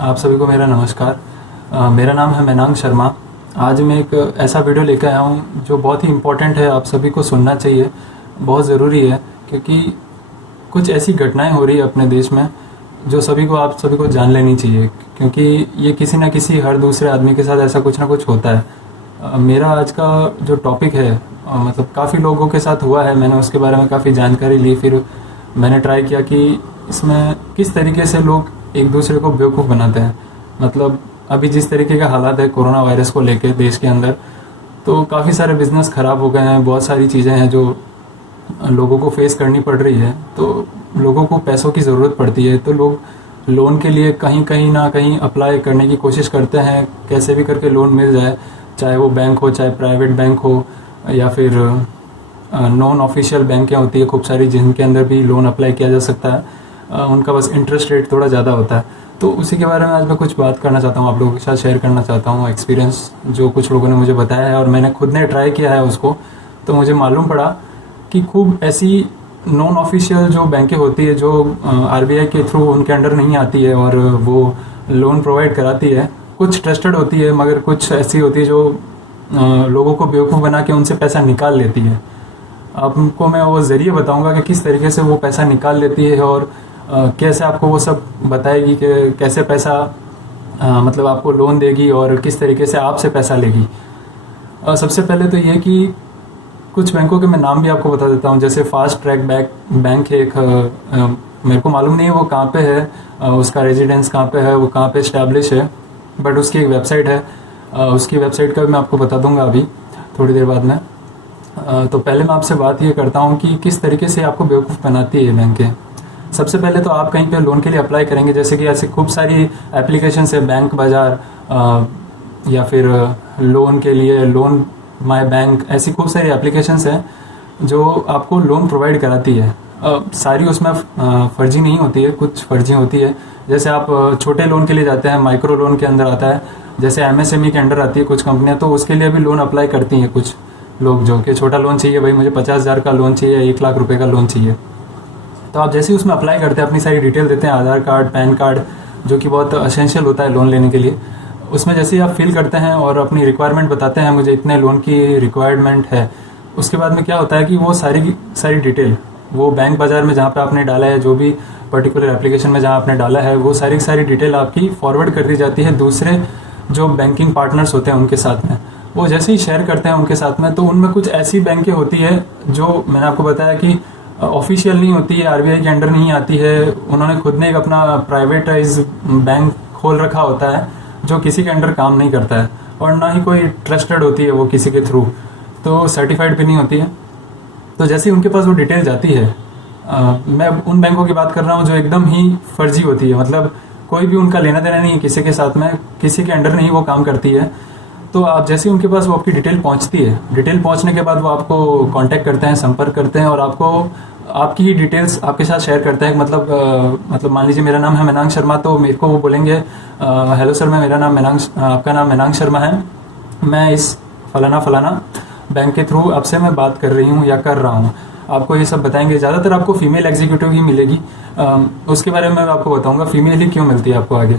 आप सभी को मेरा नमस्कार। मेरा नाम है मेनांग शर्मा। आज मैं एक ऐसा वीडियो लेकर आया हूँ जो बहुत ही इम्पोर्टेंट है, आप सभी को सुनना चाहिए, बहुत ज़रूरी है। क्योंकि कुछ ऐसी घटनाएं हो रही है अपने देश में जो आप सभी को जान लेनी चाहिए, क्योंकि ये किसी न किसी हर दूसरे आदमी के साथ ऐसा कुछ ना कुछ होता है। मेरा आज का जो टॉपिक है मतलब काफ़ी लोगों के साथ हुआ है, मैंने उसके बारे में काफ़ी जानकारी ली, फिर मैंने ट्राई किया कि इसमें किस तरीके से लोग एक दूसरे को बेवकूफ़ बनाते हैं। मतलब अभी जिस तरीके का हालात है कोरोना वायरस को लेके देश के अंदर, तो काफ़ी सारे बिजनेस ख़राब हो गए हैं, बहुत सारी चीज़ें हैं जो लोगों को फेस करनी पड़ रही है। तो लोगों को पैसों की ज़रूरत पड़ती है, तो लोग लोन के लिए कहीं कहीं ना कहीं अप्लाई करने की कोशिश करते हैं, कैसे भी करके लोन मिल जाए, चाहे वो बैंक हो, चाहे प्राइवेट बैंक हो, या फिर नॉन ऑफिशियल बैंकें होती है खूब सारी जिनके अंदर भी लोन अप्लाई किया जा सकता है। उनका बस इंटरेस्ट रेट थोड़ा ज़्यादा होता है। तो उसी के बारे में आज मैं कुछ बात करना चाहता हूँ, आप लोगों के साथ शेयर करना चाहता हूँ एक्सपीरियंस जो कुछ लोगों ने मुझे बताया है और मैंने खुद ने ट्राई किया है उसको। तो मुझे मालूम पड़ा कि खूब ऐसी नॉन ऑफिशियल जो बैंकें होती है जो आरबीआई के थ्रू उनके अंडर नहीं आती है और वो लोन प्रोवाइड कराती है, कुछ ट्रस्टेड होती है मगर कुछ ऐसी होती है जो लोगों को बेवकूफ़ बना के उनसे पैसा निकाल लेती है। आपको मैं वो ज़रिए बताऊंगा कि किस तरीके से वो पैसा निकाल लेती है और कैसे आपको वो सब बताएगी कि कैसे पैसा मतलब आपको लोन देगी और किस तरीके से आपसे पैसा लेगी। सबसे पहले तो ये कि कुछ बैंकों के मैं नाम भी आपको बता देता हूँ, जैसे फास्ट ट्रैक बैंक है एक, मेरे को मालूम नहीं है वो कहाँ पे है, उसका रेजिडेंस कहाँ पे है, वो कहाँ पे इस्टेब्लिश है, बट उसकी एक वेबसाइट है। उसकी वेबसाइट का भी मैं आपको बता दूंगा अभी थोड़ी देर बाद में। तो पहले मैं आपसे बात ये करता हूँ कि किस तरीके से आपको बेवकूफ़ बनाती है बैंकें। सबसे पहले तो आप कहीं पे लोन के लिए अप्लाई करेंगे, जैसे कि ऐसे खूब सारी एप्लीकेशन है, बैंक बाज़ार या फिर लोन के लिए लोन माय बैंक, ऐसी खूब सारी एप्लीकेशंस हैं जो आपको लोन प्रोवाइड कराती है। सारी उसमें फर्जी नहीं होती है, कुछ फर्जी होती है। जैसे आप छोटे लोन के लिए जाते हैं, माइक्रो लोन के अंदर आता है, जैसे एमएसएमई के अंडर आती है कुछ कंपनियां, तो उसके लिए भी लोन अप्लाई करती हैं कुछ लोग, जो कि छोटा लोन चाहिए, भाई मुझे 50,000 का लोन चाहिए, 1 लाख रुपए का लोन चाहिए। तो आप जैसे ही उसमें अप्लाई करते हैं, अपनी सारी डिटेल देते हैं, आधार कार्ड, पैन कार्ड, जो कि बहुत असेंशियल होता है लोन लेने के लिए। उसमें जैसे ही आप फिल करते हैं और अपनी रिक्वायरमेंट बताते हैं, मुझे इतने लोन की रिक्वायरमेंट है, उसके बाद में क्या होता है कि वो सारी डिटेल वो बैंक बाज़ार में जहाँ पे आपने डाला है, जो भी पर्टिकुलर एप्लीकेशन में जहाँ आपने डाला है, वो सारी डिटेल आपकी फॉरवर्ड कर दी जाती है दूसरे जो बैंकिंग पार्टनर्स होते हैं उनके साथ में। वो जैसे ही शेयर करते हैं उनके साथ में, तो उनमें कुछ ऐसी बैंकें होती है जो मैंने आपको बताया कि ऑफिशियल नहीं होती है, आरबीआई के अंडर नहीं आती है, उन्होंने खुद ने एक अपना प्राइवेटाइज बैंक खोल रखा होता है जो किसी के अंडर काम नहीं करता है और ना ही कोई ट्रस्टेड होती है वो किसी के थ्रू, तो सर्टिफाइड भी नहीं होती है। तो जैसे ही उनके पास वो डिटेल जाती है, मैं उन बैंकों की बात कर रहा हूँ जो एकदम ही फर्जी होती है, मतलब कोई भी उनका लेना देना नहीं है किसी के साथ में, किसी के अंडर नहीं वो काम करती है। तो आप जैसे ही उनके पास वो आपकी डिटेल पहुंचती है, डिटेल पहुंचने के बाद वो आपको कांटेक्ट करते हैं, संपर्क करते हैं और आपको आपकी ही डिटेल्स आपके साथ शेयर करते हैं। मतलब मान लीजिए मेरा नाम है मेनांग शर्मा, तो मेरे को वो बोलेंगे हेलो सर, आपका नाम मेनांग शर्मा है, मैं इस फलाना बैंक के थ्रू आपसे मैं बात कर रही हूँ या कर रहा हूँ। आपको ये सब बताएंगे, ज़्यादातर आपको फीमेल एग्जीक्यूटिव ही मिलेगी। उसके बारे में मैं आपको बताऊँगा फीमेल ही क्यों मिलती है आपको आगे।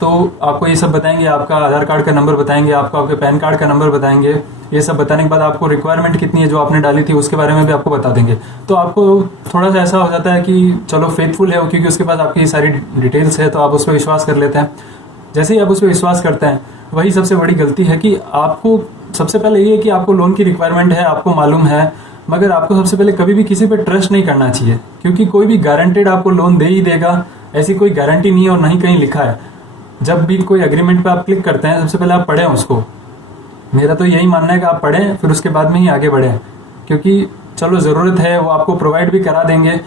तो आपको ये सब बताएंगे, आपका आधार कार्ड का नंबर बताएंगे, आपको आपके पैन कार्ड का नंबर बताएंगे। ये सब बताने के बाद आपको रिक्वायरमेंट कितनी है जो आपने डाली थी उसके बारे में भी आपको बता देंगे। तो आपको थोड़ा सा ऐसा हो जाता है कि चलो फेथफुल है वो, क्योंकि उसके पास आपकी सारी डिटेल्स है, तो आप उस पर विश्वास कर लेते हैं। जैसे ही आप उस पर विश्वास करते हैं, वही सबसे बड़ी गलती है कि आपको सबसे पहले ये है कि आपको लोन की रिक्वायरमेंट है, आपको मालूम है, मगर आपको सबसे पहले कभी भी किसी पे ट्रस्ट नहीं करना चाहिए, क्योंकि कोई भी गारंटेड आपको लोन दे ही देगा ऐसी कोई गारंटी नहीं है और ना ही कहीं लिखा है। जब भी कोई एग्रीमेंट पे आप क्लिक करते हैं, सबसे पहले आप पढ़ें उसको। मेरा तो यही मानना है कि आप पढ़ें, फिर उसके बाद में ही आगे बढ़ें, क्योंकि चलो ज़रूरत है वो आपको प्रोवाइड भी करा देंगे,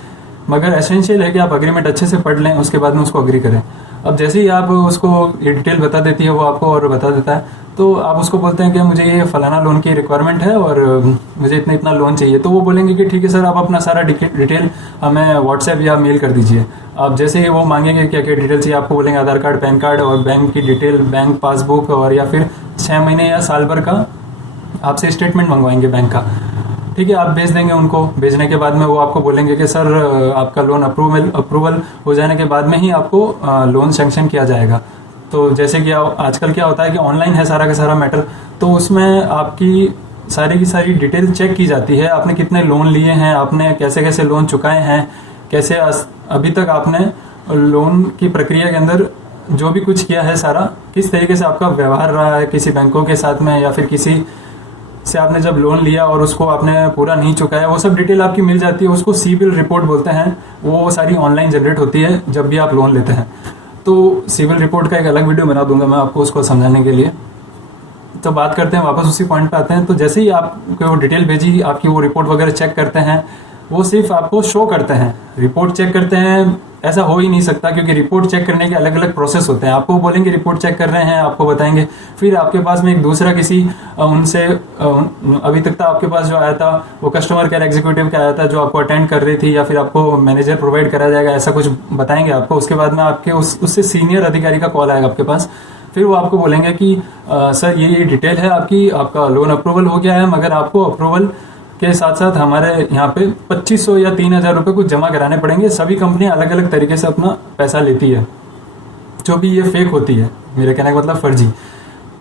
मगर एसेंशियल है कि आप एग्रीमेंट अच्छे से पढ़ लें, उसके बाद में उसको अग्री करें। अब जैसे ही आप उसको ये डिटेल बता देती है वो आपको और बता देता है, तो आप उसको बोलते हैं कि मुझे ये फलाना लोन की रिक्वायरमेंट है और मुझे इतना लोन चाहिए। तो वो बोलेंगे कि ठीक है सर, आप अपना सारा डिटेल हमें व्हाट्सएप या मेल कर दीजिए। आप जैसे ही वो मांगेंगे क्या क्या डिटेल चाहिए, आपको बोलेंगे आधार कार्ड, पैन कार्ड और बैंक की डिटेल, बैंक पासबुक, और या फिर 6 महीने या साल भर का आपसे स्टेटमेंट मंगवाएंगे बैंक का। ठीक है, आप भेज देंगे उनको। भेजने के बाद में वो आपको बोलेंगे कि सर आपका लोन अप्रूवल हो जाने के बाद में ही आपको लोन सैंक्शन किया जाएगा। तो जैसे कि आजकल क्या होता है कि ऑनलाइन है सारा का सारा मैटर, तो उसमें आपकी सारी की सारी डिटेल चेक की जाती है। आपने कितने लोन लिए हैं, आपने कैसे कैसे लोन चुकाए हैं, कैसे अभी तक आपने लोन की प्रक्रिया के अंदर जो भी कुछ किया है सारा, किस तरीके से आपका व्यवहार रहा है किसी बैंकों के साथ में, या फिर किसी से आपने जब लोन लिया और उसको आपने पूरा नहीं चुकाया, वो सब डिटेल आपकी मिल जाती है। उसको सिबिल रिपोर्ट बोलते हैं। वो सारी ऑनलाइन जनरेट होती है जब भी आप लोन लेते हैं। तो सिबिल रिपोर्ट का एक अलग वीडियो बना दूंगा मैं आपको उसको समझाने के लिए। तो बात करते हैं, वापस उसी पॉइंट पे आते हैं। तो जैसे ही आपको वो डिटेल भेजी, आपकी वो रिपोर्ट वगैरह चेक करते हैं, वो सिर्फ आपको शो करते हैं, रिपोर्ट चेक करते हैं। ऐसा हो ही नहीं सकता, क्योंकि रिपोर्ट चेक करने के अलग अलग प्रोसेस होते हैं। आपको बोलेंगे रिपोर्ट चेक कर रहे हैं, आपको बताएंगे, फिर आपके पास में एक दूसरा किसी उनसे अभी तक था आपके पास जो आया था वो कस्टमर केयर एग्जीक्यूटिव का आया था, जो आपको अटेंड कर रही थी, या फिर आपको मैनेजर प्रोवाइड करा जाएगा, ऐसा कुछ बताएंगे आपको। उसके बाद में आपके उससे सीनियर अधिकारी का कॉल आएगा आपके पास। फिर वो आपको बोलेंगे कि सर ये डिटेल है आपकी, आपका लोन अप्रूवल हो गया है, मगर आपको अप्रूवल के साथ साथ हमारे यहाँ पे 2500 या 3000 रुपये कुछ जमा कराने पड़ेंगे। सभी कंपनियां अलग अलग तरीके से अपना पैसा लेती है, जो भी ये फेक होती है, मेरे कहने का मतलब फर्जी।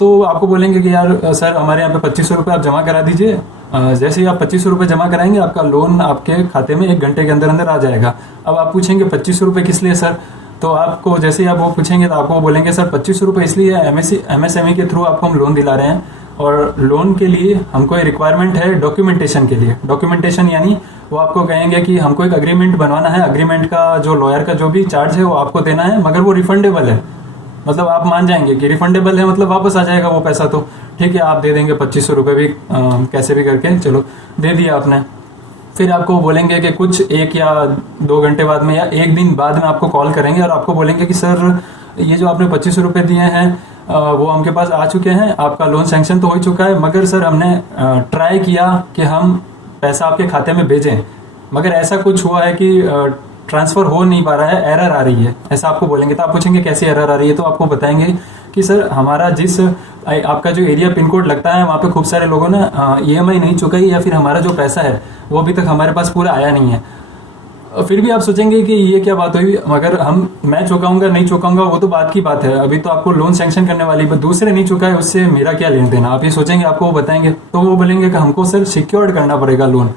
तो आपको बोलेंगे कि यार सर हमारे यहाँ पे 2500 रुपये आप जमा करा दीजिए। जैसे ही आप 2500 रुपये जमा कराएंगे, आपका लोन आपके खाते में 1 घंटे के अंदर अंदर आ जाएगा। अब आप पूछेंगे 2500 रुपये किस लिए सर? तो आपको जैसे ही आप वो पूछेंगे तो आपको बोलेंगे सर 2500 रुपये इसलिए MSME के थ्रू आपको हम लोन दिला रहे हैं, और लोन के लिए हमको ये रिक्वायरमेंट है डॉक्यूमेंटेशन के लिए। डॉक्यूमेंटेशन यानी वो आपको कहेंगे कि हमको एक अग्रीमेंट बनवाना है, अग्रीमेंट का जो लॉयर का जो भी चार्ज है वो आपको देना है, मगर वो रिफंडेबल है। मतलब आप मान जाएंगे कि रिफंडेबल है, मतलब वापस आ जाएगा वो पैसा। तो ठीक है, आप दे देंगे 2500 रुपये भी कैसे भी करके, चलो दे दिया आपने। फिर आपको बोलेंगे कि कुछ 1 या 2 घंटे बाद में या 1 दिन बाद में आपको कॉल करेंगे और आपको बोलेंगे कि सर ये जो आपने 2500 रुपये दिए हैं वो हमके पास आ चुके हैं, आपका लोन सैंक्शन तो हो ही चुका है, मगर सर हमने ट्राई किया कि हम पैसा आपके खाते में भेजें, मगर ऐसा कुछ हुआ है कि ट्रांसफ़र हो नहीं पा रहा है, एरर आ रही है, ऐसा आपको बोलेंगे। तो आप पूछेंगे कैसी एरर आ रही है? तो आपको बताएंगे कि सर हमारा जिस आपका जो एरिया पिन कोड लगता है वहाँ पे खूब सारे लोगों ने EMI नहीं चुकाई, या फिर हमारा जो पैसा है वो अभी तक हमारे पास पूरा आया नहीं है। फिर भी आप सोचेंगे कि ये क्या बात हुई, मगर मैं चुकाऊंगा नहीं चुकाऊंगा वो तो बात की बात है, अभी तो आपको लोन सैंक्शन करने वाली, दूसरे नहीं चुका है उससे मेरा क्या लेन देना, आप ये सोचेंगे। आपको वो बताएंगे तो वो बोलेंगे कि हमको सर सिक्योर्ड करना पड़ेगा लोन।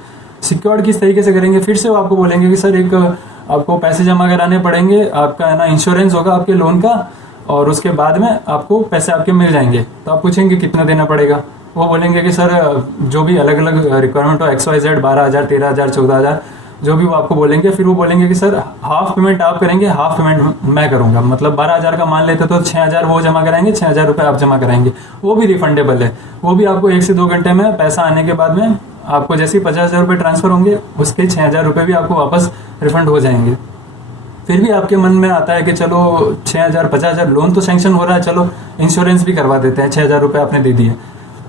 सिक्योर्ड किस तरीके से करेंगे? फिर से वो आपको बोलेंगे कि सर एक आपको पैसे जमा कराने पड़ेंगे, आपका है ना इंश्योरेंस होगा आपके लोन का, और उसके बाद में आपको पैसे आपके मिल जाएंगे। तो आप पूछेंगे कितना देना पड़ेगा? वो बोलेंगे कि सर जो भी अलग अलग रिक्वायरमेंट हो, XYZ 12,000 13,000 14,000 जो भी वो आपको बोलेंगे। फिर वो बोलेंगे कि सर हाफ पेमेंट आप करेंगे, हाफ पेमेंट मैं करूंगा। मतलब 12,000 का मान लेते तो 6,000 वो जमा कराएंगे, 6,000 रुपये आप जमा कराएंगे, वो भी रिफंडेबल है। वो भी आपको 1 से 2 घंटे में पैसा आने के बाद में आपको जैसे ही 50,000 रुपये ट्रांसफर होंगे, उसके 6,000 रुपये भी आपको वापस रिफंड हो जाएंगे। फिर भी आपके मन में आता है कि चलो 6,000 50,000 लोन तो सैंक्शन हो रहा है, चलो इंश्योरेंस भी करवा देते हैं, 6,000 रुपये आपने दे दिए।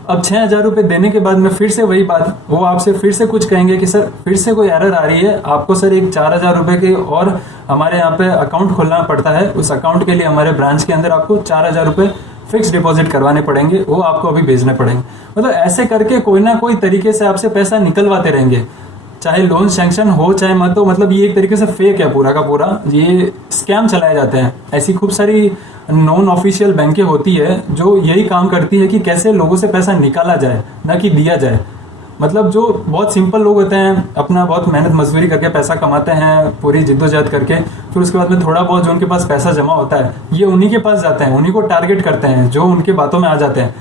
अब 6,000 रुपये देने के बाद में फिर से वही बात, वो आपसे फिर से कुछ कहेंगे कि सर फिर से कोई एरर आ रही है, आपको सर एक 4,000 रुपये के और हमारे यहाँ पे अकाउंट खोलना पड़ता है, उस अकाउंट के लिए हमारे ब्रांच के अंदर आपको 4,000 रुपये फिक्स डिपॉजिट करवाने पड़ेंगे, वो आपको अभी भेजने पड़ेंगे। मतलब ऐसे करके कोई ना कोई तरीके से आपसे पैसा निकलवाते रहेंगे, चाहे लोन सैंक्शन हो चाहे मत हो। मतलब ये एक तरीके से फेक है पूरा का पूरा, ये स्कैम चलाए जाते हैं। ऐसी खूब सारी नॉन ऑफिशियल बैंकें होती है जो यही काम करती है कि कैसे लोगों से पैसा निकाला जाए, ना कि दिया जाए। मतलब जो बहुत सिंपल लोग होते हैं, अपना बहुत मेहनत मजदूरी करके पैसा कमाते हैं, पूरी जिद्दोजहद करके, फिर उसके बाद में थोड़ा बहुत जो उनके पास पैसा जमा होता है, ये उन्हीं के पास जाते हैं, उन्हीं को टारगेट करते हैं, जो उनके बातों में आ जाते हैं।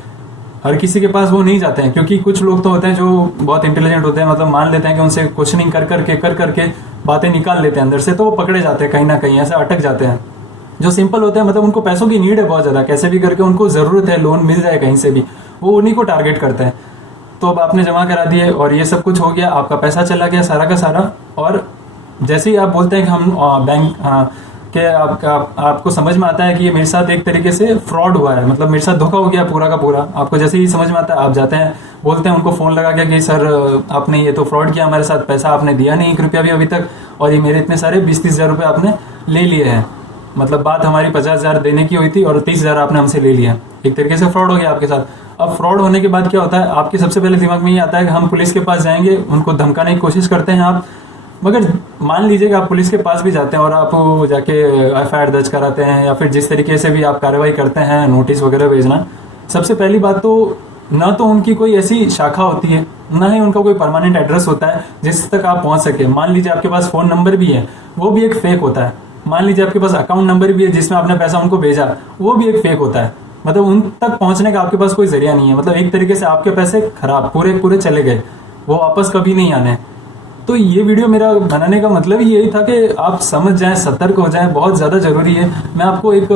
हर किसी के पास वो नहीं जाते हैं, क्योंकि कुछ लोग तो होते हैं जो बहुत इंटेलिजेंट होते हैं, मतलब मान लेते हैं कि उनसे क्वेश्चनिंग कर करके बातें निकाल लेते हैं अंदर से, तो वो पकड़े जाते हैं, कहीं ना कहीं ऐसे अटक जाते हैं। जो सिंपल होते हैं, मतलब उनको पैसों की नीड है बहुत ज़्यादा, कैसे भी करके उनको ज़रूरत है, लोन मिल जाए कहीं से भी, वो उन्हीं को टारगेट करते हैं। तो अब आपने जमा करा दिए और ये सब कुछ हो गया, आपका पैसा चला गया सारा का सारा। और जैसे ही आप बोलते हैं कि हम बैंक के आपको समझ में आता है कि ये मेरे साथ एक तरीके से फ्रॉड हुआ है, मतलब मेरे साथ धोखा हो गया पूरा का पूरा, आपको जैसे ही समझ में आता है आप जाते हैं, बोलते हैं उनको फ़ोन लगा के कि सर आपने ये तो फ्रॉड किया हमारे साथ, पैसा आपने दिया नहीं 1 रुपया भी अभी तक, और ये मेरे इतने सारे 20-30 हज़ार रुपये आपने ले लिए हैं। मतलब बात हमारी 50,000 देने की हुई थी और 30,000 आपने हमसे ले लिया। एक तरीके से फ्रॉड हो गया आपके साथ। अब फ्रॉड होने के बाद क्या होता है, आपके सबसे पहले दिमाग में ये आता है कि हम पुलिस के पास जाएंगे, उनको धमकाने की कोशिश करते हैं आप, मगर मान लीजिए कि आप पुलिस के पास भी जाते हैं और आप वो जाके एफआईआर दर्ज कराते हैं या फिर जिस तरीके से भी आप कार्रवाई करते हैं, नोटिस वगैरह भेजना, सबसे पहली बात तो ना तो उनकी कोई ऐसी शाखा होती है, ना ही उनका कोई परमानेंट एड्रेस होता है जिस तक आप पहुंच सके। मान लीजिए आपके पास फोन नंबर भी है, वो भी एक फेक होता है। मान लीजिए आपके पास अकाउंट नंबर भी है जिसमें आपने पैसा उनको भेजा, वो भी एक फेक होता है। मतलब उन तक पहुंचने का आपके पास कोई जरिया नहीं है। मतलब एक तरीके से आपके पैसे खराब पूरे पूरे चले गए, वो वापस कभी नहीं आने। तो ये वीडियो मेरा बनाने का मतलब ही यही था कि आप समझ जाएं, सतर्क हो जाएं, बहुत ज़्यादा ज़रूरी है। मैं आपको एक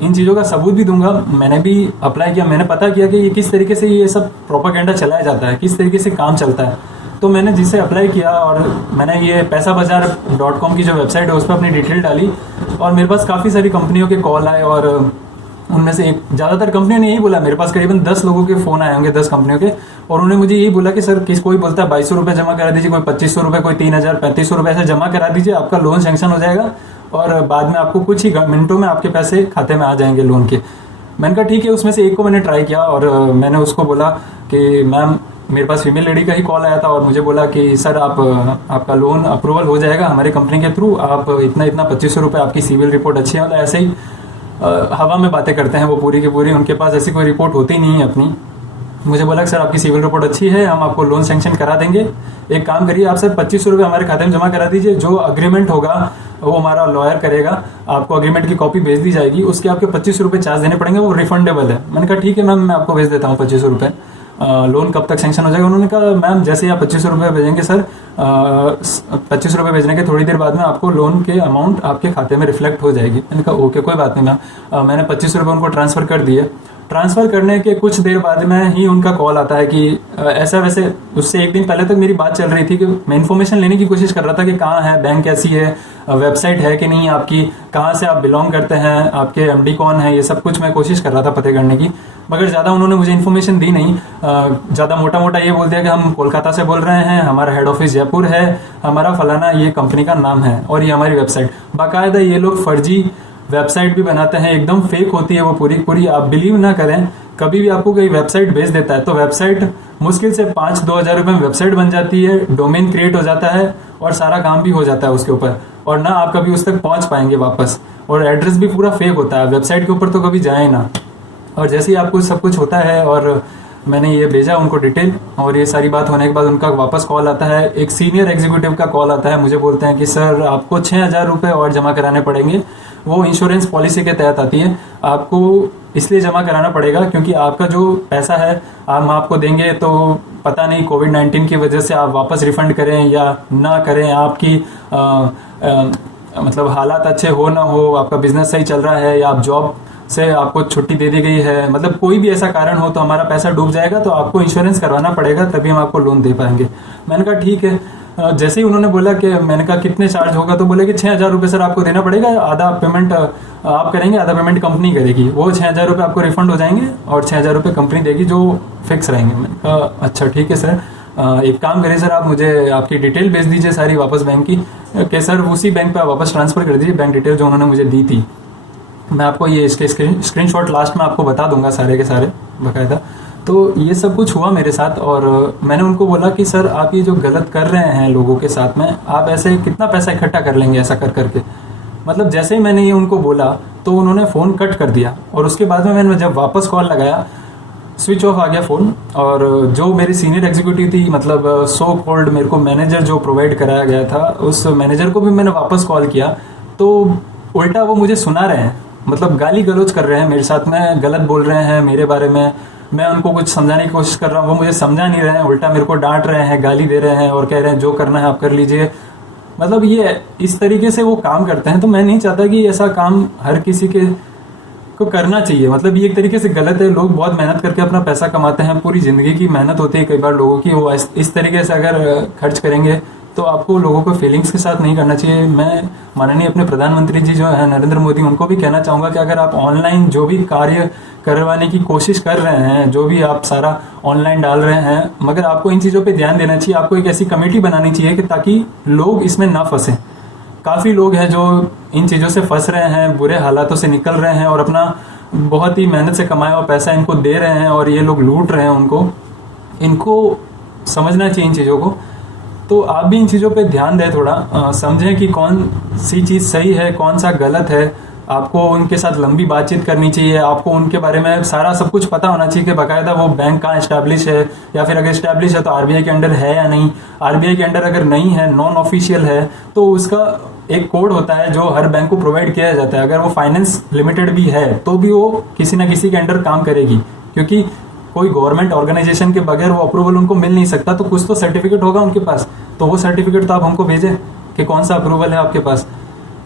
इन चीज़ों का सबूत भी दूंगा। मैंने भी अप्लाई किया, मैंने पता किया कि ये किस तरीके से ये सब प्रोपेगेंडा चलाया जाता है, किस तरीके से काम चलता है। तो मैंने जिसे अप्लाई किया और मैंने ये पैसाबाजार.com की जो वेबसाइट है उस पर अपनी डिटेल डाली और मेरे पास काफ़ी सारी कंपनियों के कॉल आए और उनमें से एक ज़्यादातर कंपनियों ने यही बोला, मेरे पास करीबन 10 लोगों के फ़ोन आए होंगे 10 कंपनियों के, और उन्होंने मुझे यही बोला कि सर कोई बोलता है 2200 रुपये जमा करा दीजिए, कोई 2500 रुपये, कोई 3000, 3500 रुपये ऐसे जमा करा दीजिए, आपका लोन सेंक्शन हो जाएगा और बाद में आपको कुछ ही मिनटों में आपके पैसे खाते में आ जाएंगे लोन के। मैंने कहा ठीक है। उसमें से एक को मैंने ट्राई किया और मैंने उसको बोला कि मैम, मेरे पास फीमेल लेडी का ही कॉल आया था और मुझे बोला कि सर आपका लोन अप्रूवल हो जाएगा हमारी कंपनी के थ्रू, आप इतना 2500 रुपये, आपकी सिविल रिपोर्ट अच्छी है। मतलब ऐसे ही हवा में बातें करते हैं वो पूरी की पूरी, उनके पास ऐसी कोई रिपोर्ट होती नहीं है अपनी। मुझे बोला कि सर आपकी सिविल रिपोर्ट अच्छी है, हम आपको लोन सेंक्शन करा देंगे। एक काम करिए, आप सर 2500 रुपये हमारे खाते में जमा करा दीजिए, जो अग्रीमेंट होगा वो हमारा लॉयर करेगा, आपको अग्रीमेंट की कॉपी भेज दी जाएगी, उसके आपके 2500 रुपये चार्ज देने पड़ेंगे, वो रिफंडेबल है। मैंने कहा ठीक है मैम, मैं आपको भेज देता हूँ 2500 रुपये। लोन कब तक सेंक्शन हो जाएगा? उन्होंने कहा मैम जैसे ही आप 2500 रुपये भेजेंगे सर, 2500 रुपये भेजने के थोड़ी देर बाद में आपको लोन के अमाउंट आपके खाते में रिफ्लेक्ट हो जाएगी। मैंने कहा ओके कोई बात नहीं मैम। मैंने 2500 रुपये उनको ट्रांसफ़र कर दिए। ट्रांसफ़र करने के कुछ देर बाद में ही उनका कॉल आता है कि ऐसा वैसे उससे एक दिन पहले तक मेरी बात चल रही थी कि मैं इन्फॉर्मेशन लेने की कोशिश कर रहा था कि कहाँ है बैंक, कैसी है, वेबसाइट है कि नहीं आपकी, कहाँ से आप बिलोंग करते हैं, आपके एमडी कौन है, ये सब कुछ मैं कोशिश कर रहा था पते करने की। मगर ज़्यादा उन्होंने मुझे इन्फॉर्मेशन दी नहीं। ज़्यादा मोटा मोटा ये बोल दिया कि हम कोलकाता से बोल रहे हैं, हमारा हेड ऑफिस जयपुर है, हमारा फलाना ये कंपनी का नाम है और ये हमारी वेबसाइट। बाकायदा ये लोग फर्जी वेबसाइट भी बनाते हैं, एकदम फेक होती है वो पूरी पूरी। आप बिलीव ना करें, कभी भी आपको कोई वेबसाइट भेज देता है तो वेबसाइट मुश्किल से 5-2 हज़ार रुपये में वेबसाइट बन जाती है, डोमेन क्रिएट हो जाता है और सारा काम भी हो जाता है उसके ऊपर, और ना आप कभी उस तक पहुंच पाएंगे वापस। और एड्रेस भी पूरा फेक होता है, वेबसाइट के ऊपर तो कभी जाए ना। और जैसे ही आपको सब कुछ होता है और मैंने ये भेजा उनको डिटेल, और ये सारी बात होने के बाद उनका वापस कॉल आता है, एक सीनियर एग्जीक्यूटिव का कॉल आता है। मुझे बोलते हैं कि सर आपको 6000 रुपये और जमा कराने पड़ेंगे, वो इंश्योरेंस पॉलिसी के तहत आती है, आपको इसलिए जमा कराना पड़ेगा क्योंकि आपका जो पैसा है हम आपको देंगे, तो पता नहीं कोविड-19 की वजह से आप वापस रिफंड करें या ना करें, आपकी मतलब हालात अच्छे हो ना हो, आपका बिजनेस सही चल रहा है या आप जॉब से आपको छुट्टी दे दी गई है, मतलब कोई भी ऐसा कारण हो तो हमारा पैसा डूब जाएगा, तो आपको इंश्योरेंस करवाना पड़ेगा तभी हम आपको लोन दे पाएंगे। मैंने कहा ठीक है। जैसे ही उन्होंने बोला कि मैंने कहा कितने चार्ज होगा, तो बोले कि 6000 रुपये सर आपको देना पड़ेगा, आधा पेमेंट आप करेंगे, आधा पेमेंट कंपनी करेगी। वो 6000 रुपये आपको रिफंड हो जाएंगे और 6000 रुपये कंपनी देगी जो फिक्स रहेंगे। मैंने कहा अच्छा ठीक है सर, एक काम करिए सर, आप मुझे आपकी डिटेल भेज दीजिए सारी वापस बैंक की, कि सर उसी बैंक पे आप वापस ट्रांसफ़र कर दीजिए बैंक डिटेल जो उन्होंने मुझे दी थी। मैं आपको ये इसके स्क्रीनशॉट लास्ट में आपको बता दूंगा सारे के सारे बाकायदा। तो ये सब कुछ हुआ मेरे साथ और मैंने उनको बोला कि सर आप ये जो गलत कर रहे हैं लोगों के साथ में, आप ऐसे कितना पैसा इकट्ठा कर लेंगे ऐसा कर करके। मतलब जैसे ही मैंने ये उनको बोला तो उन्होंने फ़ोन कट कर दिया, और उसके बाद में मैंने जब वापस कॉल लगाया स्विच ऑफ आ गया फ़ोन। और जो मेरी सीनियर एग्जीक्यूटिव थी, मतलब सो कॉल्ड मेरे को मैनेजर जो प्रोवाइड कराया गया था, उस मैनेजर को भी मैंने वापस कॉल किया तो उल्टा वो मुझे सुना रहे हैं, मतलब गाली गलौज कर रहे हैं मेरे साथ में, गलत बोल रहे हैं मेरे बारे में। मैं उनको कुछ समझाने की कोशिश कर रहा हूँ, वो मुझे समझा नहीं रहे हैं, उल्टा मेरे को डांट रहे हैं, गाली दे रहे हैं और कह रहे हैं जो करना है आप कर लीजिए। मतलब ये इस तरीके से वो काम करते हैं। तो मैं नहीं चाहता कि ऐसा काम हर किसी के को करना चाहिए। मतलब ये एक तरीके से गलत है। लोग बहुत मेहनत करके अपना पैसा कमाते हैं, पूरी ज़िंदगी की मेहनत होती है कई बार लोगों की, वो इस तरीके से अगर खर्च करेंगे तो आपको लोगों को फीलिंग्स के साथ नहीं करना चाहिए। मैं माननीय अपने प्रधानमंत्री जी जो है नरेंद्र मोदी, उनको भी कहना चाहूँगा कि अगर आप ऑनलाइन जो भी कार्य करवाने की कोशिश कर रहे हैं, जो भी आप सारा ऑनलाइन डाल रहे हैं, मगर आपको इन चीज़ों पे ध्यान देना चाहिए। आपको एक ऐसी कमेटी बनानी चाहिए कि ताकि लोग इसमें ना फंसें। काफ़ी लोग हैं जो इन चीज़ों से फंस रहे हैं, बुरे हालातों से निकल रहे हैं और अपना बहुत ही मेहनत से कमाया हुआ पैसा इनको दे रहे हैं और ये लोग लूट रहे हैं उनको। इनको समझना चाहिए इन चीज़ों को। तो आप भी इन चीज़ों पे ध्यान दें, थोड़ा समझें कि कौन सी चीज़ सही है, कौन सा गलत है। आपको उनके साथ लंबी बातचीत करनी चाहिए, आपको उनके बारे में सारा सब कुछ पता होना चाहिए कि बाकायदा वो बैंक कहाँ इस्टेब्लिश है, या फिर अगर इस्टेब्लिश है तो आरबीआई के अंडर है या नहीं। आरबीआई के अंडर अगर नहीं है, नॉन ऑफिशियल है, तो उसका एक कोड होता है जो हर बैंक को प्रोवाइड किया जाता है। अगर वो फाइनेंस लिमिटेड भी है तो भी वो किसी ना किसी के अंडर काम करेगी, क्योंकि कोई गवर्नमेंट ऑर्गेनाइजेशन के बगैर वो अप्रूवल उनको मिल नहीं सकता। तो कुछ तो सर्टिफिकेट होगा उनके पास, तो वो सर्टिफिकेट तो आप हमको भेजें कि कौन सा अप्रूवल है आपके पास।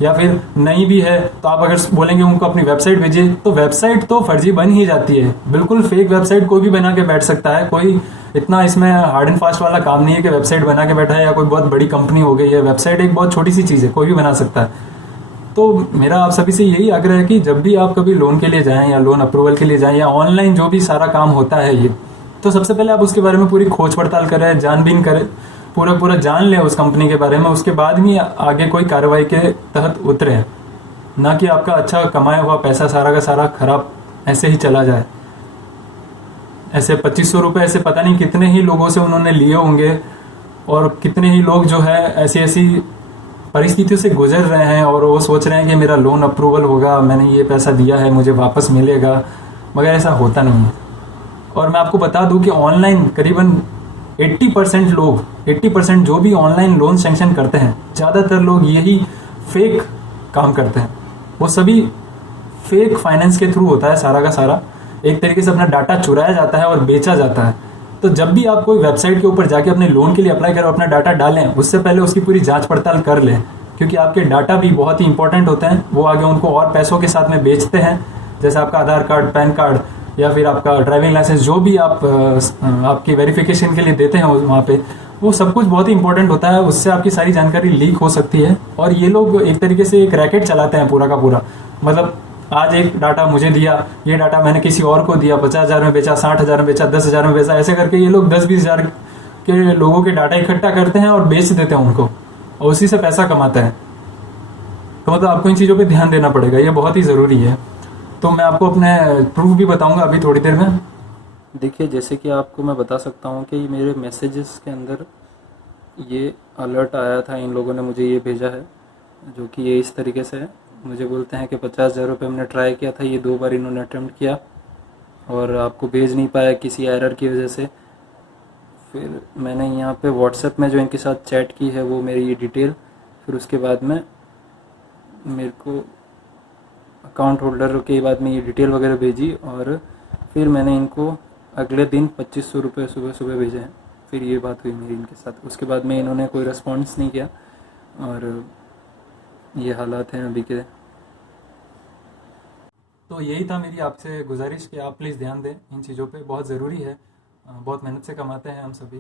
या फिर नहीं भी है तो आप अगर बोलेंगे उनको अपनी वेबसाइट भेजिए, तो वेबसाइट तो फर्जी बन ही जाती है। बिल्कुल फेक वेबसाइट कोई भी बना के बैठ सकता है। कोई इतना इसमें हार्ड एंड फास्ट वाला काम नहीं है कि वेबसाइट बना के बैठा है या कोई बहुत बड़ी कंपनी हो गई है। वेबसाइट एक बहुत छोटी सी चीज़ है, कोई भी बना सकता है। तो मेरा आप सभी से यही आग्रह है कि जब भी आप कभी लोन के लिए जाएं या लोन अप्रूवल के लिए जाएं या ऑनलाइन जो भी सारा काम होता है ये, तो सबसे पहले आप उसके बारे में पूरी खोज पड़ताल करें, जानबीन करें, पूरा जान लें उस कंपनी के बारे में। उसके बाद भी आगे कोई कार्रवाई के तहत उतरे, ना कि आपका अच्छा कमाया हुआ पैसा सारा का सारा खराब ऐसे ही चला जाए। ऐसे 2500 रुपये ऐसे पता नहीं कितने ही लोगों से उन्होंने लिए होंगे, और कितने ही लोग जो है ऐसी ऐसी परिस्थितियों से गुजर रहे हैं और वो सोच रहे हैं कि मेरा लोन अप्रूवल होगा, मैंने ये पैसा दिया है, मुझे वापस मिलेगा, मगर ऐसा होता नहीं है। और मैं आपको बता दूं कि ऑनलाइन करीबन 80% लोग, 80% जो भी ऑनलाइन लोन सैंक्शन करते हैं, ज़्यादातर लोग यही फेक काम करते हैं। वो सभी फेक फाइनेंस के थ्रू होता है सारा का सारा। एक तरीके से अपना डाटा चुराया जाता है और बेचा जाता है। तो जब भी आप कोई वेबसाइट के ऊपर जाके अपने लोन के लिए अप्लाई करो, अपना डाटा डालें, उससे पहले उसकी पूरी जांच पड़ताल कर लें, क्योंकि आपके डाटा भी बहुत ही इंपॉर्टेंट होते हैं। वो आगे उनको और पैसों के साथ में बेचते हैं, जैसे आपका आधार कार्ड, पैन कार्ड या फिर आपका ड्राइविंग लाइसेंस, जो भी आप आपकी वेरिफिकेशन के लिए देते हैं वहाँ पे, वो सब कुछ बहुत ही इंपॉर्टेंट होता है। उससे आपकी सारी जानकारी लीक हो सकती है। और ये लोग एक तरीके से एक रैकेट चलाते हैं पूरा का पूरा। मतलब आज एक डाटा मुझे दिया, ये डाटा मैंने किसी और को दिया, 50,000 में बेचा, 60,000 में बेचा, 10,000 में बेचा, ऐसे करके ये लोग 10-20,000 के लोगों के डाटा इकट्ठा करते हैं और बेच देते हैं उनको, और उसी से पैसा कमाते हैं। तो मतलब आपको इन चीज़ों पे ध्यान देना पड़ेगा, ये बहुत ही ज़रूरी है। तो मैं आपको अपने प्रूफ भी बताऊंगा अभी थोड़ी देर में। देखिए, जैसे कि आपको मैं बता सकता हूँ कि मेरे मैसेजेस के अंदर ये अलर्ट आया था, इन लोगों ने मुझे ये भेजा है, जो कि ये इस तरीके से है। मुझे बोलते हैं कि 50,000 रुपये हमने ट्राई किया था, ये 2 बार इन्होंने अटेम्प्ट किया और आपको भेज नहीं पाया किसी एरर की वजह से। फिर मैंने यहाँ पे व्हाट्सएप में जो इनके साथ चैट की है वो मेरी ये डिटेल, फिर उसके बाद में मेरे को अकाउंट होल्डर के बाद में ये डिटेल वगैरह भेजी, और फिर मैंने इनको अगले दिन 2500 रुपये सुबह सुबह भेजे हैं। फिर ये बात हुई मेरी इनके साथ। उसके बाद में इन्होंने कोई रिस्पॉन्स नहीं किया, और ये हालात हैं अभी के। तो यही था मेरी आपसे गुजारिश कि आप प्लीज़ ध्यान दें इन चीज़ों पे, बहुत ज़रूरी है। बहुत मेहनत से कमाते हैं हम सभी।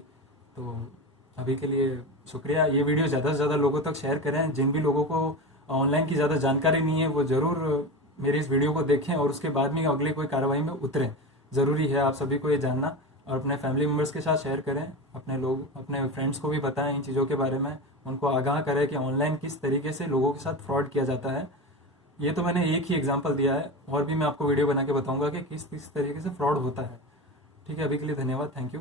तो अभी के लिए शुक्रिया। ये वीडियो ज़्यादा से ज़्यादा लोगों तक शेयर करें। जिन भी लोगों को ऑनलाइन की ज़्यादा जानकारी नहीं है वो ज़रूर मेरी इस वीडियो को देखें और उसके बाद में अगले कोई कार्रवाई में उतरें। ज़रूरी है आप सभी को ये जानना, और अपने फैमिली मेम्बर्स के साथ शेयर करें। अपने फ्रेंड्स को भी बताएं इन चीज़ों के बारे में, उनको आगाह करें कि ऑनलाइन किस तरीके से लोगों के साथ फ्रॉड किया जाता है। ये तो मैंने एक ही एग्जांपल दिया है, और भी मैं आपको वीडियो बना के बताऊंगा कि किस किस तरीके से फ्रॉड होता है। ठीक है, अभी के लिए धन्यवाद, थैंक यू।